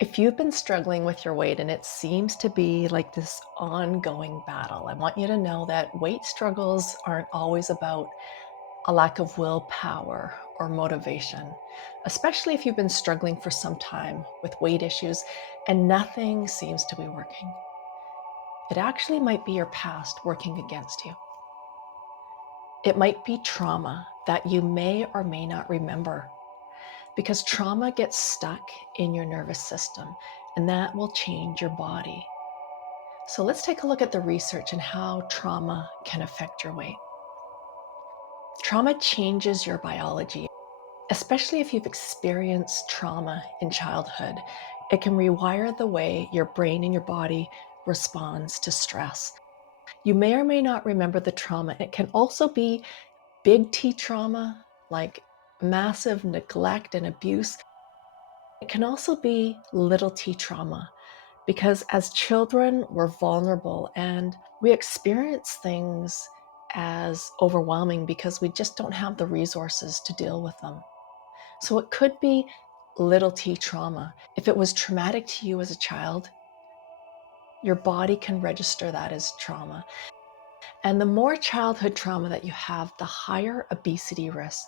If you've been struggling with your weight and it seems to be like this ongoing battle, I want you to know that weight struggles aren't always about a lack of willpower or motivation, especially if you've been struggling for some time with weight issues and nothing seems to be working. It actually might be your past working against you. It might be trauma that you may or may not remember, because trauma gets stuck in your nervous system and that will change your body. So let's take a look at the research and how trauma can affect your weight. Trauma changes your biology, especially if you've experienced trauma in childhood. It can rewire the way your brain and your body responds to stress. You may or may not remember the trauma. It can also be big T trauma, like massive neglect and abuse. It can also be little t trauma, because as children, we're vulnerable and we experience things as overwhelming because we just don't have the resources to deal with them. So it could be little t trauma. If it was traumatic to you as a child, your body can register that as trauma. And the more childhood trauma that you have, the higher obesity risk.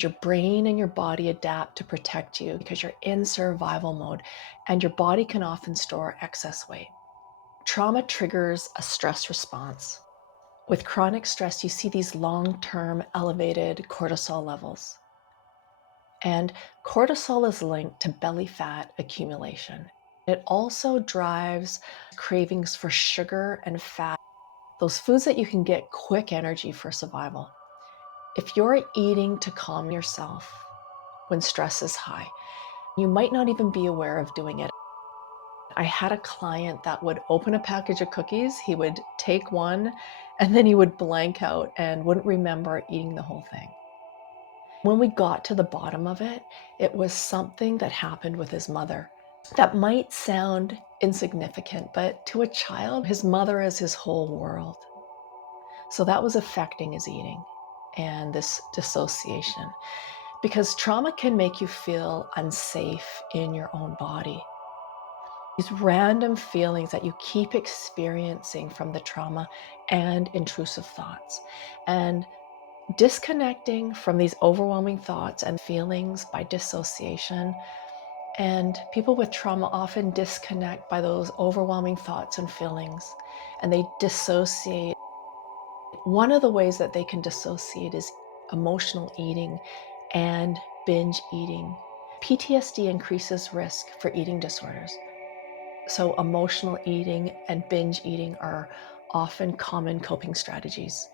Your brain and your body adapt to protect you because you're in survival mode, and your body can often store excess weight. Trauma triggers a stress response. With chronic stress, you see these long-term elevated cortisol levels. And cortisol is linked to belly fat accumulation. It also drives cravings for sugar and fat, those foods that you can get quick energy for survival. If you're eating to calm yourself when stress is high, you might not even be aware of doing it. I had a client that would open a package of cookies, he would take one, and then he would blank out and wouldn't remember eating the whole thing. When we got to the bottom of it, it was something that happened with his mother. That might sound insignificant, but to a child, his mother is his whole world. So that was affecting his eating and this dissociation, because trauma can make you feel unsafe in your own body. These random feelings that you keep experiencing from the trauma and intrusive thoughts. And disconnecting from these overwhelming thoughts and feelings by dissociation. And people with trauma often disconnect by those overwhelming thoughts and feelings, and they dissociate. One of the ways that they can dissociate is emotional eating and binge eating. PTSD increases risk for eating disorders. So emotional eating and binge eating are often common coping strategies.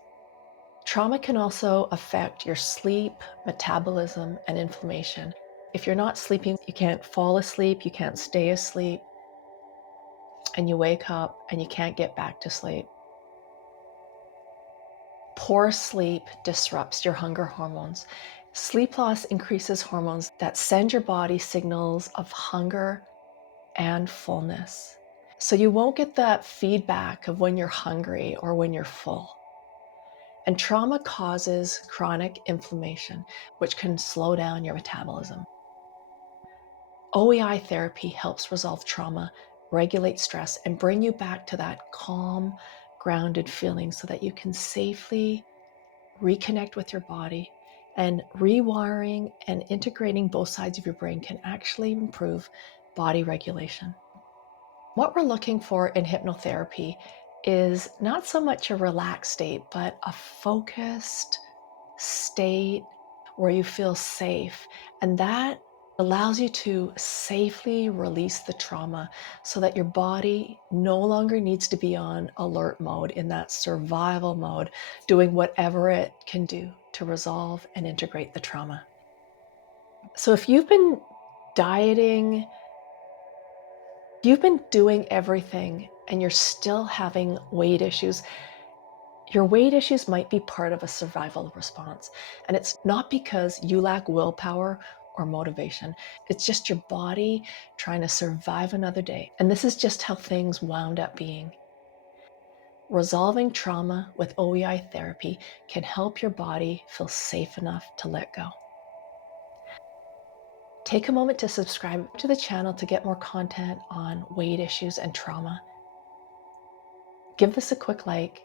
Trauma can also affect your sleep, metabolism, and inflammation. If you're not sleeping, you can't fall asleep, you can't stay asleep, and you wake up and you can't get back to sleep. Poor sleep disrupts your hunger hormones. Sleep loss increases hormones that send your body signals of hunger and fullness. So you won't get that feedback of when you're hungry or when you're full. And trauma causes chronic inflammation, which can slow down your metabolism. OEI therapy helps resolve trauma, regulate stress, and bring you back to that calm, grounded feeling so that you can safely reconnect with your body. And rewiring and integrating both sides of your brain can actually improve body regulation. What we're looking for in hypnotherapy is not so much a relaxed state, but a focused state where you feel safe. And that allows you to safely release the trauma so that your body no longer needs to be on alert mode, in that survival mode, doing whatever it can do to resolve and integrate the trauma. So if you've been dieting, you've been doing everything and you're still having weight issues, your weight issues might be part of a survival response. And it's not because you lack willpower or motivation. It's just your body trying to survive another day. And this is just how things wound up being. Resolving trauma with OEI therapy can help your body feel safe enough to let go. Take a moment to subscribe to the channel to get more content on weight issues and trauma. Give this a quick like.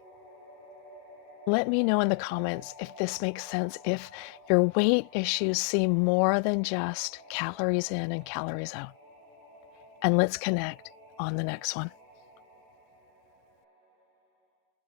Let me know in the comments if this makes sense, if your weight issues seem more than just calories in and calories out. And let's connect on the next one.